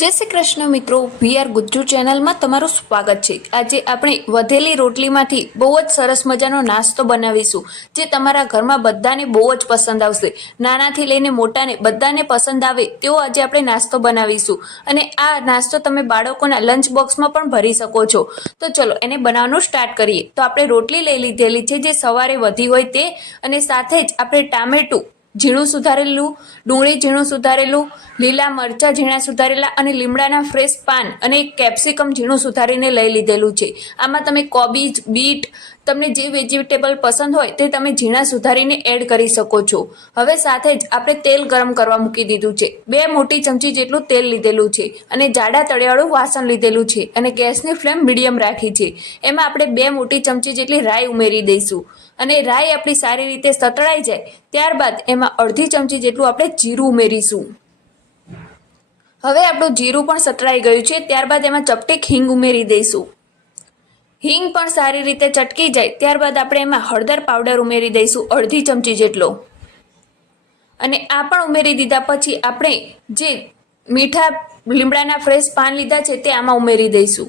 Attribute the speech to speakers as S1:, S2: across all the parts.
S1: જય શ્રી કૃષ્ણ મિત્રો વીઆર ગુજ્જુ ચેનલમાં તમારું સ્વાગત છે. આજે આપણે વધેલી રોટલીમાંથી બહુ જ સરસ મજાનો નાસ્તો બનાવીશું, જે તમારા ઘરમાં બધાને બહુ જ પસંદ આવશે. નાનાથી લઈને મોટાને બધાને પસંદ આવે તેવો આજે આપણે નાસ્તો બનાવીશું. અને આ નાસ્તો તમે બાળકોના લંચ બોક્સમાં પણ ભરી શકો છો. તો ચલો, એને બનાવવાનું સ્ટાર્ટ કરીએ. તો આપણે રોટલી લઈ લીધેલી છે, જે સવારે વધી હોય તે, અને સાથે જ આપણે ટામેટું ઝીણું સુધારેલું, ડુંગળી ઝીણું સુધારેલું, લીલા મરચાં ઝીણા સુધારેલા અને લીમડાના ફ્રેશ પાન અને કેપ્સિકમ ઝીણું સુધારીને લઈ લીધેલું છે. આમાં તમે કોબીજ, બીટ, તમને જે વેજીટેબલ પસંદ હોય તે તમે ઝીણા સુધારીને એડ કરી શકો છો. હવે સાથે જ આપણે તેલ ગરમ કરવા મૂકી દીધું છે. બે મોટી ચમચી જેટલું તેલ લીધેલું છે અને જાડા તળિયાળું વાસણ લીધેલું છે અને ગેસની ફ્લેમ મીડિયમ રાખી છે. એમાં આપણે બે મોટી ચમચી જેટલી રાઈ ઉમેરી દઈશું. અને રાઈ આપણી સારી રીતે સતળાઈ જાય, ત્યારબાદ એમાં અડધી ચમચી જેટલું આપણે જીરું ઉમેરીશું. હવે આપણું જીરું પણ સતળાઈ ગયું છે, ત્યારબાદ એમાં ચપટીક હિંગ ઉમેરી દઈશું. હિંગ પણ સારી રીતે ચટકી જાય, ત્યારબાદ આપણે એમાં હળદર પાવડર ઉમેરી દઈશું, અડધી ચમચી જેટલો. અને આ પણ ઉમેરી દીધા પછી આપણે જે મીઠા લીમડાના ફ્રેશ પાન લીધા છે તે આમાં ઉમેરી દઈશું.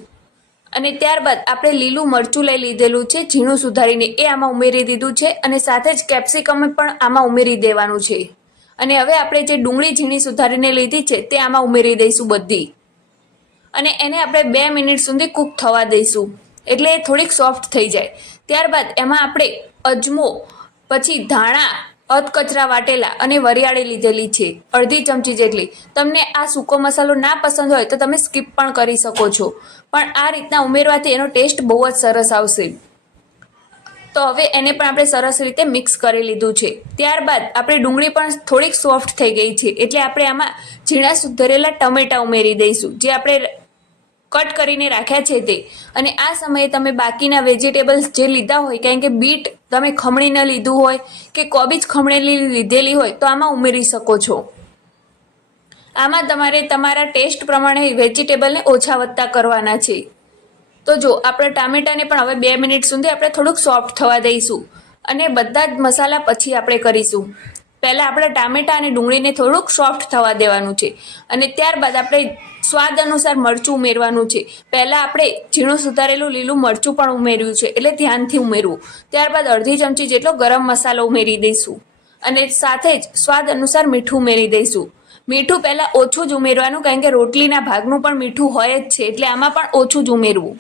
S1: અને ત્યારબાદ આપણે લીલું મરચું લઈ લીધેલું છે, ઝીણું સુધારીને એ આમાં ઉમેરી દીધું છે અને સાથે જ કેપ્સિકમ પણ આમાં ઉમેરી દેવાનું છે. અને હવે આપણે જે ડુંગળી ઝીણી સુધારીને લીધી છે, તે આમાં ઉમેરી દઈશું બધી. અને એને આપણે બે મિનિટ સુધી કૂક થવા દઈશું, એટલે એ થોડીક સોફ્ટ થઈ જાય. ત્યારબાદ એમાં આપણે અજમો, પછી ધાણા અધકચરા વાટેલા અને વરિયાળી લીધેલી છે. અડધી ચમચી જેટલી. તમને આ સૂકો મસાલો ના પસંદ હોય તો તમે સ્કીપ પણ કરી શકો છો. પણ આ રીતના ઉમેરવાથી એનો ટેસ્ટ બહુ જ સરસ આવશે. તો હવે એને પણ આપણે સરસ રીતે મિક્સ કરી લીધું છે. ત્યારબાદ આપણે ડુંગળી પણ થોડીક સોફ્ટ થઈ ગઈ છે. એટલે આપણે આમાં ઝીણા સુધરેલા ટમેટા ઉમેરી દઈશું. જે આપણે કટ કરીને રાખ્યા છે તે. અને આ સમયે તમે બાકીના વેજીટેબલ્સ જે લીધા હોય, કારણ કે બીટ તમે ખમણીને લીધું હોય કે કોબીજ ખમણેલી લીધેલી હોય, તો આમાં ઉમેરી શકો છો. આમાં તમારે તમારા ટેસ્ટ પ્રમાણે વેજીટેબલને ઓછા વધતા કરવાના છે. તો જો, આપણે ટામેટાને પણ હવે બે મિનિટ સુધી આપણે થોડુંક સોફ્ટ થવા દઈશું. અને બધા જ મસાલા પછી આપણે કરીશું. પહેલાં આપણે ટામેટા અને ડુંગળીને થોડુંક સોફ્ટ થવા દેવાનું છે. અને ત્યારબાદ આપણે સ્વાદ અનુસાર મરચું ઉમેરવાનું છે. પહેલાં આપણે ઝીણું સુધારેલું લીલું મરચું પણ ઉમેર્યું છે, એટલે ધ્યાનથી ઉમેરવું. ત્યારબાદ અડધી ચમચી જેટલો ગરમ મસાલો ઉમેરી દઈશું. અને સાથે જ સ્વાદ અનુસાર મીઠું ઉમેરી દઈશું. મીઠું પહેલાં ઓછું જ ઉમેરવાનું, કારણ કે રોટલીના ભાગનું પણ મીઠું હોય જ છે, એટલે આમાં પણ ઓછું જ ઉમેરવું.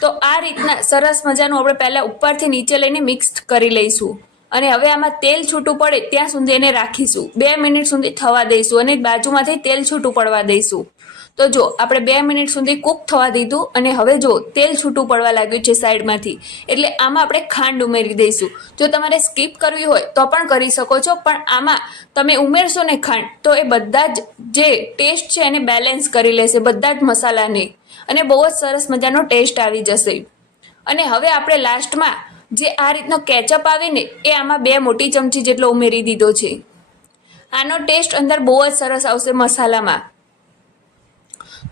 S1: તો આ રીતના સરસ મજાનું આપણે પહેલાં ઉપરથી નીચે લઈને મિક્સ કરી લઈશું. અને હવે આમાં તેલ છૂટું પડે ત્યાં સુધી એને રાખીશું. બે મિનિટ સુધી થવા દઈશું અને બાજુમાંથી તેલ છૂટું પડવા દઈશું. તો જો, આપણે બે મિનિટ સુધી કૂક થવા દીધું અને હવે જો, તેલ છૂટું પડવા લાગ્યું છે સાઈડમાંથી. એટલે આમાં આપણે ખાંડ ઉમેરી દઈશું. જો તમારે સ્કીપ કરવી હોય તો પણ કરી શકો છો, પણ આમાં તમે ઉમેરશો ને ખાંડ, તો એ બધા જ જે ટેસ્ટ છે એને બેલેન્સ કરી લેશે બધા જ મસાલાને. અને બહુ જ સરસ મજાનો ટેસ્ટ આવી જશે. અને હવે આપણે લાસ્ટમાં જે આ રીતનો કેચઅપ આવે ને, એ આમાં બે મોટી ચમચી જેટલો ઉમેરી દીધો છે. આનો ટેસ્ટ અંદર બહુ જ સરસ આવશે મસાલામાં.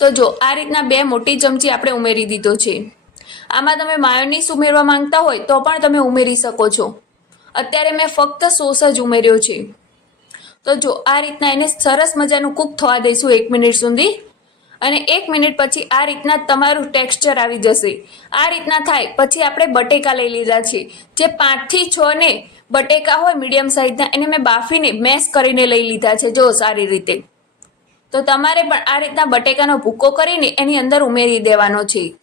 S1: તો જો, આ રીતના બે મોટી ચમચી આપણે ઉમેરી દીધો છે. આમાં તમે માયોનીસ ઉમેરવા માંગતા હોય, તો પણ તમે ઉમેરી શકો છો. અત્યારે મેં ફક્ત સોસ જ ઉમેર્યો છે. તો જો, આ રીતના એને સરસ મજાનું કૂક થવા દઈશું એક મિનિટ સુધી. અને એક મિનિટ પછી આ રીતના તમારું ટેક્સચર આવી જશે. આ રીતના થાય, પછી આપણે બટેકા લઈ લીધા છે. જે પાંચથી છ ને બટેકા હોય મીડિયમ સાઇઝના એને મેં બાફીને મેશ કરીને લઈ લીધા છે. જો સારી રીતે. તો તમારે પણ આ રીતના બટેકાનો ભૂકો કરીને એની અંદર ઉમેરી દેવાનો છે.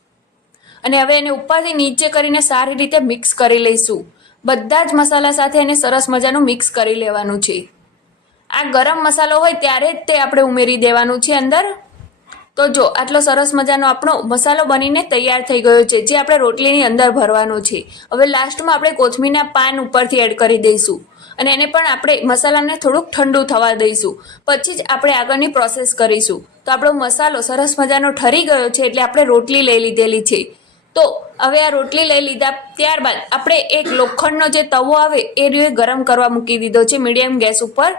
S1: અને હવે એને ઉપરથી નીચે કરીને સારી રીતે મિક્સ કરી લઈશું. બધા જ મસાલા સાથે એને સરસ મજાનું મિક્સ કરી લેવાનું છે. આ ગરમ મસાલો હોય ત્યારે જ તે આપણે ઉમેરી દેવાનું છે અંદર. તો જો, આટલો સરસ મજાનો આપણો મસાલો બનીને તૈયાર થઈ ગયો છે, જે આપણે રોટલીની અંદર ભરવાનો છે. હવે લાસ્ટમાં આપણે કોથમીરના પાન ઉપરથી એડ કરી દઈશું. અને એને પણ આપણે મસાલાને થોડુંક ઠંડુ થવા દઈશું. પછી જ આપણે આગળની પ્રોસેસ કરીશું. તો આપણો મસાલો સરસ મજાનો ઠરી ગયો છે, એટલે આપણે રોટલી લઈ લીધેલી છે. તો હવે આ રોટલી લઈ લીધા ત્યારબાદ આપણે એક લોખંડનો જે તવો આવે, એ રીતે ગરમ કરવા મૂકી દીધો છે, મીડિયમ ગેસ ઉપર.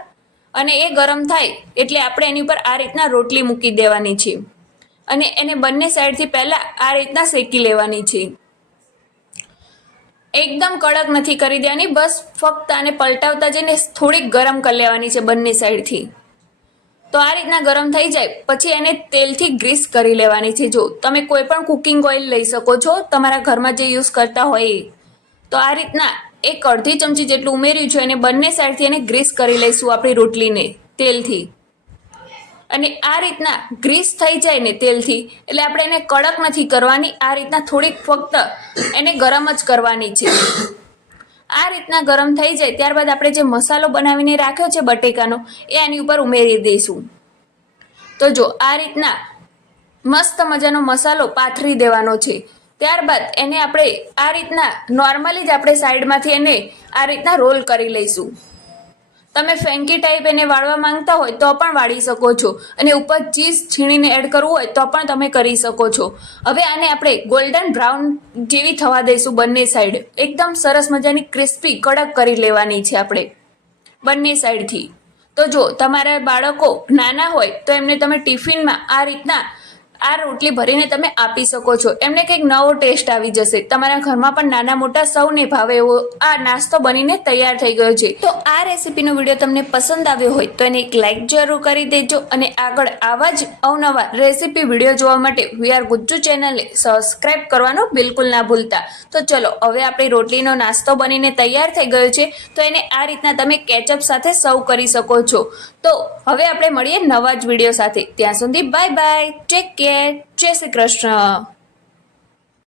S1: અને એ ગરમ થાય, એટલે આપણે એની ઉપર આ રીતના રોટલી મૂકી દેવાની છે. અને એને બંને સાઈડથી પહેલાં આ રીતના શેકી લેવાની છે. એકદમ કડક નથી કરી દેવાની, બસ ફક્ત આને પલટાવતા જઈને થોડીક ગરમ કરી લેવાની છે બંને સાઈડથી. તો આ રીતના ગરમ થઈ જાય, પછી એને તેલથી ગ્રીસ કરી લેવાની છે. જો તમે કોઈ પણ કુકિંગ ઓઇલ લઈ શકો છો, તમારા ઘરમાં જે યુઝ કરતા હોય તો આ રીતના એક અડધી ચમચી જેટલું ઉમેર્યું છે અને બંને સાઈડથી એને ગ્રીસ કરી લઈશું આપણી રોટલીને, તેલથી. અને આ રીતના ગ્રીસ થઈ જાય ને તેલથી, એટલે આપણે એને કડક નથી કરવાની, આ રીતના થોડીક ફક્ત એને ગરમ જ કરવાની છે. આ રીતના ગરમ થઈ જાય, ત્યારબાદ આપણે જે મસાલો બનાવીને રાખ્યો છે બટેકાનો, એ આની ઉપર ઉમેરી દઈશું. તો જો, આ રીતના મસ્ત મજાનો મસાલો પાથરી દેવાનો છે. ત્યારબાદ એને આપણે આ રીતના નોર્મલી જ આપણે સાઈડમાંથી એને આ રીતના રોલ કરી લઈશું. તમે ફેન્કી ટાઈપ એને વાળવા માંગતા હોય તો પણ વાળી શકો છો. અને ઉપર ચીઝ છીણીને એડ કરવું હોય તો પણ તમે કરી શકો છો. હવે આને આપણે ગોલ્ડન બ્રાઉન જેવી થવા દઈશું બંને સાઈડ એકદમ સરસ મજાની ક્રિસ્પી કડક કરી લેવાની છે આપણે. બંને સાઈડથી તો જો તમારા બાળકો નાના હોય તો એમને તમે ટિફિનમાં આ રીતના આ રોટલી ભરીને તમે આપી શકો છો. એમને કંઈક નવો ટેસ્ટ આવી જશે. તમારા ઘરમાં પણ નાના મોટા સૌને ભાવે એવો આ નાસ્તો બનીને તૈયાર થઈ ગયો છે. તો આ રેસીપીનો વીડિયો તમને પસંદ આવ્યો હોય તો એને એક લાઈક જરૂર કરી દેજો અને આગળ આવા જ અવનવા રેસીપી વીડિયો જોવા માટે વી આર ગુજ્જુ ચેનલને સબસ્ક્રાઇબ કરવાનું બિલકુલ ના ભૂલતા. તો ચલો, હવે આપણી રોટલીનો નાસ્તો બનીને તૈયાર થઈ ગયો છે. તો એને આ રીતના તમે કેચઅપ સાથે સર્વ કરી શકો છો. તો હવે આપણે મળીએ નવા જ વીડિયો સાથે. ત્યાં સુધી બાય બાય ટેક કેર જય શ્રી કૃષ્ણ.